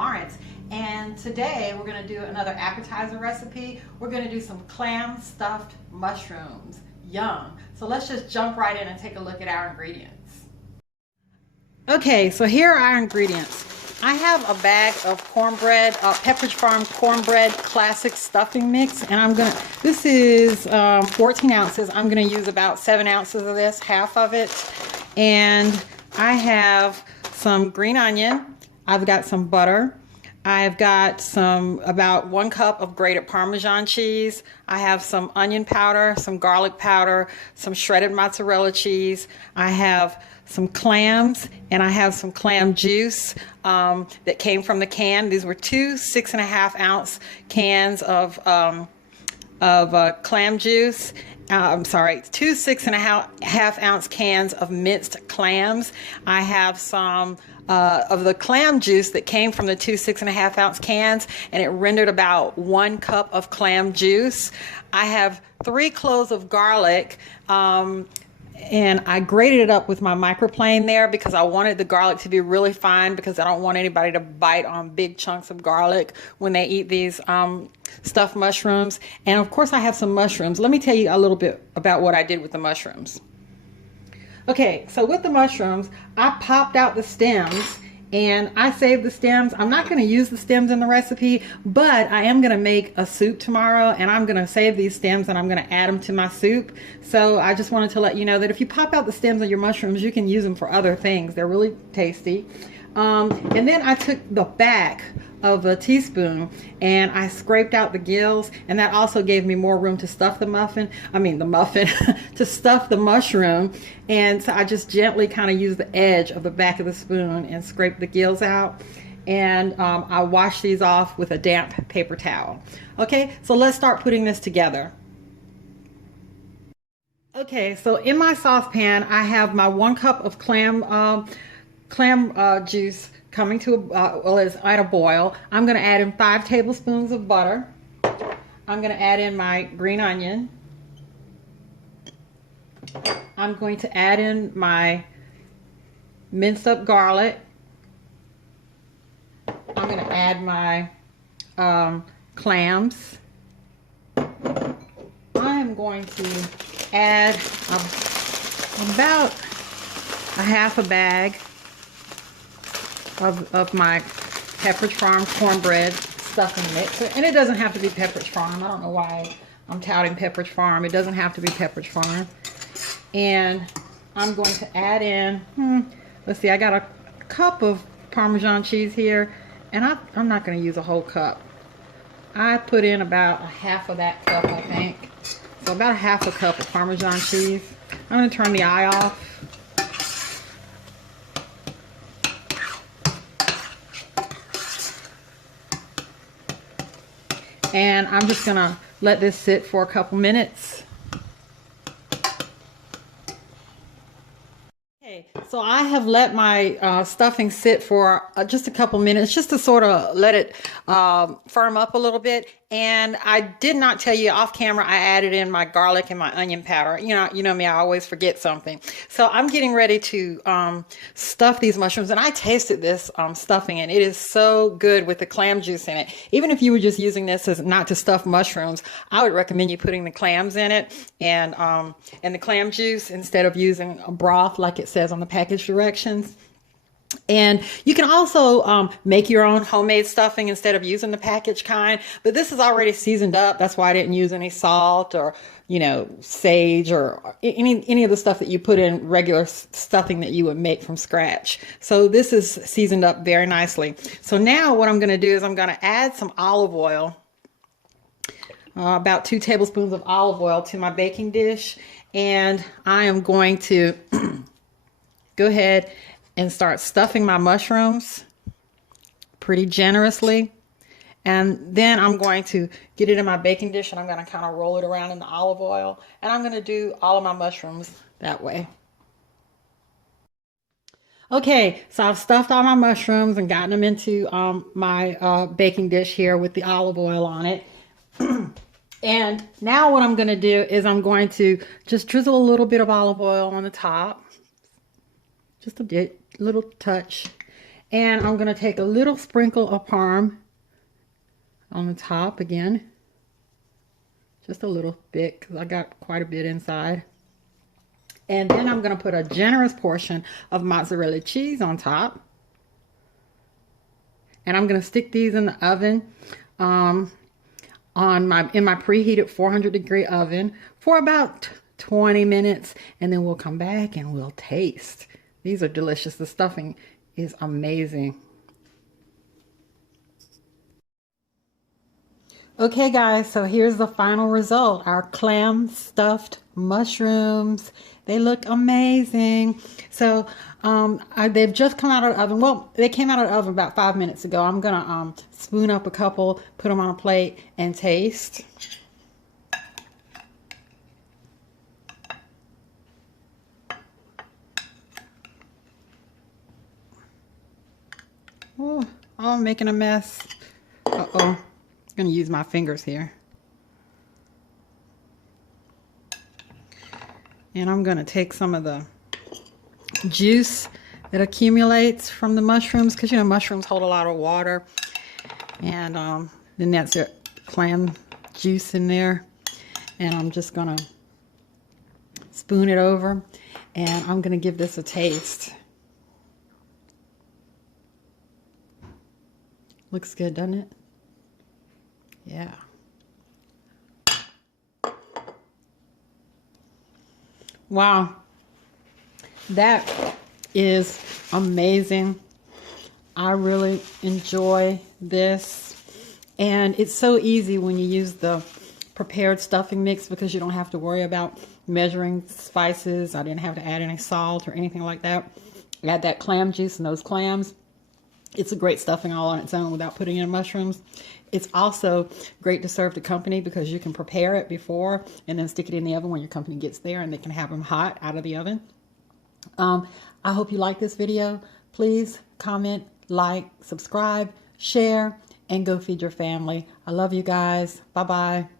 Lawrence, and today we're going to do another appetizer recipe. We're going to do some clam stuffed mushrooms. Yum. So let's just jump right in and take a look at our ingredients. Okay, so here are our ingredients. I have a bag of cornbread, Pepperidge Farm cornbread classic stuffing mix, and this is 14 ounces. I'm going to use about 7 ounces of this, half of it. And I have some green onion. I've got some butter. I've got about 1 cup of grated Parmesan cheese. I have some onion powder, some garlic powder, some shredded mozzarella cheese. I have some clams, and I have some clam juice that came from the can. These were 2 6.5-ounce cans of clam juice. I'm sorry, 2 6.5-ounce cans of minced clams. I have some of the clam juice that came from the 2 6.5-ounce cans, and it rendered about 1 cup of clam juice. I have 3 cloves of garlic, and I grated it up with my microplane there because I wanted the garlic to be really fine, because I don't want anybody to bite on big chunks of garlic when they eat these stuffed mushrooms. And of course I have some mushrooms. Let me tell you a little bit about what I did with the mushrooms. Okay, so with the mushrooms, I popped out the stems and I saved the stems. I'm not going to use the stems in the recipe, but I am going to make a soup tomorrow, and I'm going to save these stems and I'm going to add them to my soup. So I just wanted to let you know that if you pop out the stems of your mushrooms, you can use them for other things. They're really tasty. And then I took the back of a teaspoon and I scraped out the gills, and that also gave me more room to stuff to stuff the mushroom. And so I just gently kind of used the edge of the back of the spoon and scraped the gills out. And I washed these off with a damp paper towel. Okay, so let's start putting this together. Okay, so in my saucepan I have my 1 cup of clam juice coming to it's at a boil. I'm going to add in 5 tablespoons of butter. I'm going to add in my green onion. I'm going to add in my minced up garlic. I'm going to add my clams. I'm going to add about a half a bag of my Pepperidge Farm cornbread stuffing mix. And it doesn't have to be Pepperidge Farm. I don't know why I'm touting Pepperidge Farm. It doesn't have to be Pepperidge Farm. And I'm going to add in, let's see, I got a cup of Parmesan cheese here, and I'm not going to use a whole cup. I put in about a half of that cup, I think. So about a half a cup of Parmesan cheese. I'm going to turn the eye off. And I'm just going to let this sit for a couple minutes. Okay, so I have let my stuffing sit for just a couple minutes, just to sort of let it firm up a little bit. And I did not tell you off camera, I added in my garlic and my onion powder. You know me, I always forget something. So I'm getting ready to stuff these mushrooms, and I tasted this stuffing, and it is so good with the clam juice in it. Even if you were just using this as not to stuff mushrooms, I would recommend you putting the clams in it and the clam juice instead of using a broth like it says on the package directions. And you can also make your own homemade stuffing instead of using the packaged kind, but this is already seasoned up. That's why I didn't use any salt or, sage or any of the stuff that you put in regular stuffing that you would make from scratch. So this is seasoned up very nicely. So now what I'm going to do is I'm going to add some olive oil, about 2 tablespoons of olive oil to my baking dish. And I am going to go ahead and start stuffing my mushrooms pretty generously. And then I'm going to get it in my baking dish, and I'm going to kind of roll it around in the olive oil. And I'm going to do all of my mushrooms that way. Okay, so I've stuffed all my mushrooms and gotten them into my baking dish here with the olive oil on it. And now what I'm going to do is I'm going to just drizzle a little bit of olive oil on the top. Just a little touch. And I'm going to take a little sprinkle of parm on the top again. Just a little bit because I got quite a bit inside. And then I'm going to put a generous portion of mozzarella cheese on top. And I'm going to stick these in the oven in my preheated 400-degree oven for about 20 minutes. And then we'll come back and we'll taste. These are delicious. The stuffing is amazing. Okay guys, so here's the final result. Our clam stuffed mushrooms. They look amazing. So they've just come out of the oven. Well, they came out of the oven about 5 minutes ago. I'm gonna spoon up a couple, put them on a plate, and taste. Oh, I'm making a mess. Uh-oh. I'm going to use my fingers here. And I'm going to take some of the juice that accumulates from the mushrooms, because you know mushrooms hold a lot of water, and then that's the clam juice in there. And I'm just going to spoon it over, and I'm going to give this a taste. Looks good, doesn't it? Yeah. Wow. That is amazing. I really enjoy this. And it's so easy when you use the prepared stuffing mix because you don't have to worry about measuring spices. I didn't have to add any salt or anything like that. Add that clam juice and those clams. It's a great stuffing all on its own without putting in mushrooms. It's also great to serve to company because you can prepare it before and then stick it in the oven when your company gets there, and they can have them hot out of the oven. I hope you like this video. Please comment, like, subscribe, share, and go feed your family. I love you guys. Bye-bye.